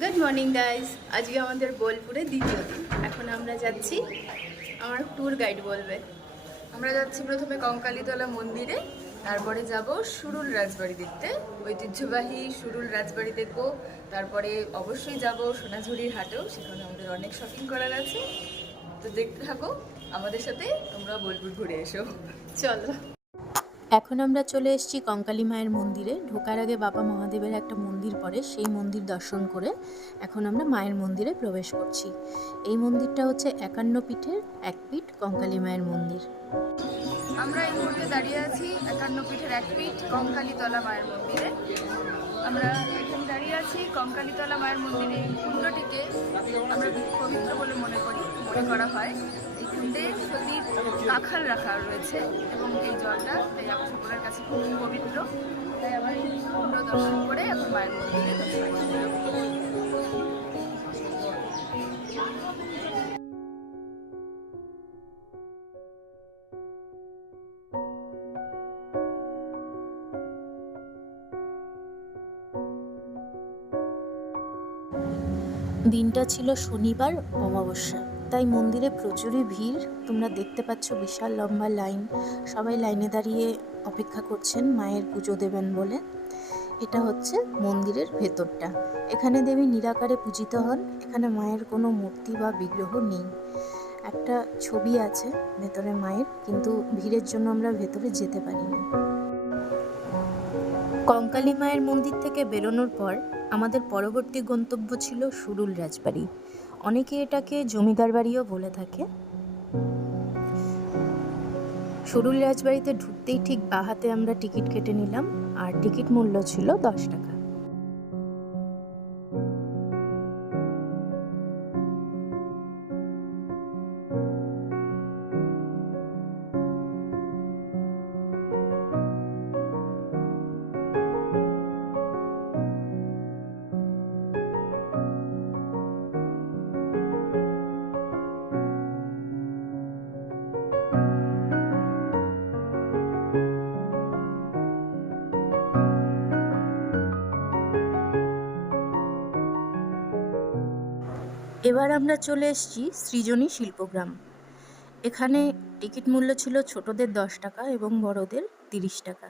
Good morning guys আজকে আমাদের বোলপুরে দ্বিতীয় দিন। এখন আমরা যাচ্ছি আমার ট্যুর গাইড বলবে। আমরা যাচ্ছি প্রথমে কঙ্কালীতলা মন্দিরে, তারপরে যাব সুরুল রাজবাড়ি দেখতে। ঐতিহ্যবাহী সুরুল রাজবাড়ি দেখব। তারপরে অবশ্যই যাব সোনাঝুরির হাটেও, সেখানে আমাদের অনেক শপিং করার আছে। তো দেখতে থাকো, আমাদের সাথে তোমরা বোলপুর ঘুরে এসো। চলো। এখন আমরা চলে এসেছি কঙ্কালী মায়ের মন্দিরে। ঢোকার আগে বাবা মহাদেবের একটা মন্দির পড়ে, সেই মন্দির দর্শন করে এখন আমরা মায়ের মন্দিরে প্রবেশ করছি। এই মন্দিরটা হচ্ছে একান্ন পিঠের এক পিঠ কঙ্কালী মায়ের মন্দির। আমরা এই মুহূর্তে দাঁড়িয়ে আছি একান্ন পিঠের এক পীঠ কঙ্কালীতলা মায়ের মন্দিরে। আমরা আছি কঙ্কালীতলা মায়ের মন্দিরে এই কুণ্ডটিকে আমরা পবিত্র বলে মনে করি, মনে করা হয়। এই কুণ্ডে সতীর কাখাল রাখা রয়েছে এবং এই জলটা তাই আমার সকলের কাছে খুব পবিত্র। তাই আমার কুণ্ড দর্শন করে এখন মায়ের মন্দিরে দর্শন দিনটা ছিল শনিবার, অমাবস্যা। তাই মন্দিরে প্রচুরই ভিড়। তোমরা দেখতে পাচ্ছ বিশাল লম্বা লাইন। সবাই লাইনে দাঁড়িয়ে অপেক্ষা করছেন মায়ের পুজো দেবেন বলে। এটা হচ্ছে মন্দিরের ভেতরটা। এখানে দেবী নিরাকারে পূজিত হন। এখানে মায়ের কোনো মূর্তি বা বিগ্রহ নেই। একটা ছবি আছে ভেতরে মায়ের, কিন্তু ভিড়ের জন্য আমরা ভেতরে যেতে পারিনি। কঙ্কালী মায়ের মন্দির থেকে বেরোনোর পর আমাদের পরবর্তী গন্তব্য ছিল সুরুল রাজবাড়ি। অনেকে এটাকে জমিদার বাড়িও বলে থাকে। সুরুল রাজবাড়িতে ঢুকতেই ঠিক বাহাতে আমরা টিকিট কেটে নিলাম, আর টিকিট মূল্য ছিল দশ টাকা। এবার আমরা চলে এসেছি সৃজনী শিল্পগ্রাম। এখানে টিকিট মূল্য ছিল ছোটদের দশ টাকা এবং বড়দের তিরিশ টাকা।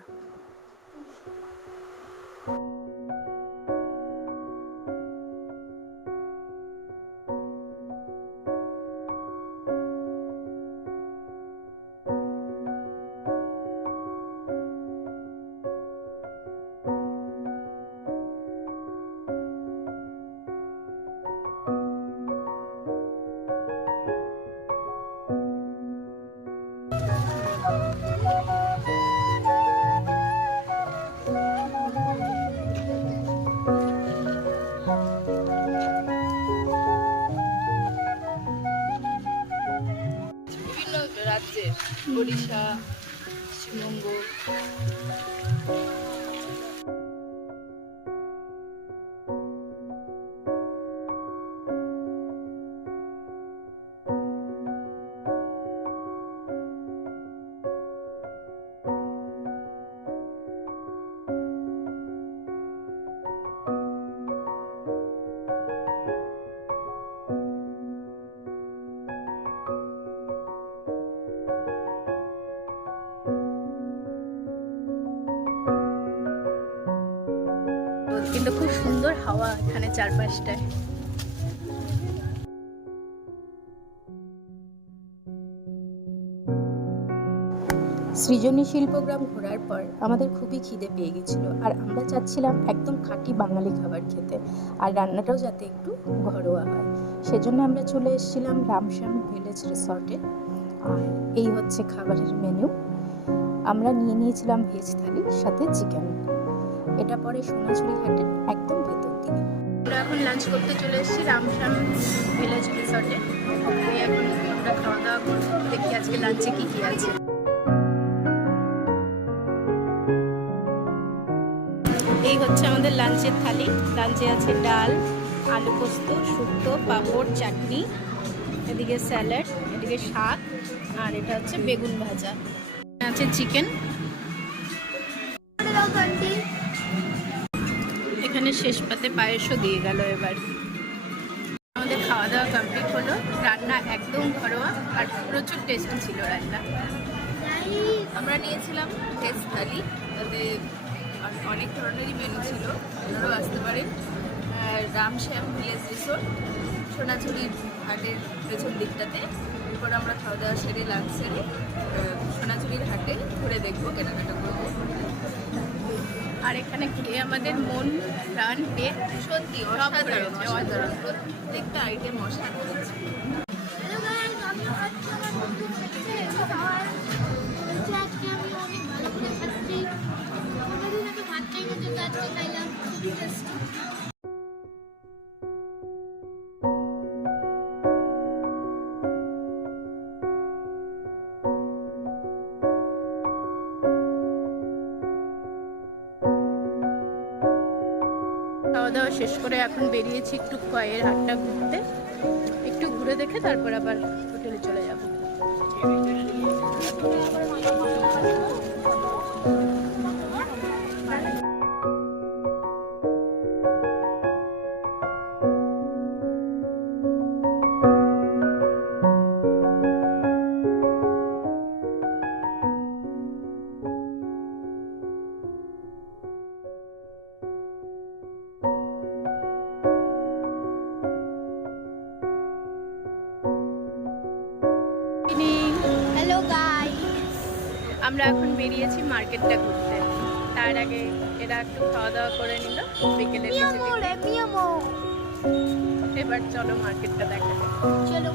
Odisha, Pashim কিন্তু খুব সুন্দর হাওয়া এখানে চারপাশটায়। সৃজনী শিল্পগ্রাম ঘোরার পর আমাদের খুবই খিদে পেয়ে গেছিল আর আমরা চাচ্ছিলাম একদম খাঁটি বাঙালি খাবার খেতে আর রান্নাটাও যাতে একটু ঘরোয়া হয়। সেজন্য আমরা চলে এসেছিলাম রামশ্যাম ভিলেজ রিসর্টে। আর এই হচ্ছে খাবারের মেনু। আমরা নিয়ে নিয়েছিলাম ভেজ থালি সাথে চিকেন। এটা পরে সোনাঝুরি হাটের একদম ভেতর দিকে। আমরা এখন লাঞ্চ করতে চলে এসেছি রামশ্যাম ভিলেজ রিসর্টে এখন আমরা খাওয়া দাওয়া করব। দেখি আজকে লাঞ্চে কী কী আছে। এই হচ্ছে আমাদের লাঞ্চের থালি। লাঞ্চে আছে ডাল, আলু পোস্ত, শুক্তো, পাঁপড়, চাটনি, এদিকে স্যালাড, এদিকে শাক, আর এটা হচ্ছে বেগুন ভাজা। আছে চিকেন এখানে শেষ পাতে পায়েসও দিয়ে গেল এবার। আমাদের খাওয়া দাওয়া কমপ্লিট হলো। রান্না একদম ঘরোয়া, আর প্রচুর টেস্টি ছিল রান্না আমরা নিয়েছিলাম টেস্ট থালি। তাতে অনেক ধরনেরই মেনু ছিল আপনারাও আসতে পারেন। রামশ্যাম ভিলেজ রিসোর্ট সোনাঝুরির হাটের পেছন দিকটাতে। এরপর আমরা খাওয়া দাওয়া সেরে লাঞ্চ সেরে সোনাঝুরির হাটে ঘুরে দেখব, কেনাকাটা করব। আর এখানে খেয়ে আমাদের মন প্রাণ পেট সত্যি অসাধারণ অসাধারণ প্রত্যেকটা আইটেম অসাধারণ। খাওয়া দাওয়া শেষ করে এখন বেরিয়েছি একটু কয়ের হাটটা ঘুরতে। একটু ঘুরে দেখে তারপর আবার হোটেলে চলে যাব। আমরা এখন বেরিয়েছি মার্কেটটা ঘুরতে। তার আগে এরা একটু খাওয়া দাওয়া করে নিল amore এবার চলো মার্কেটটা দেখা যায় চলো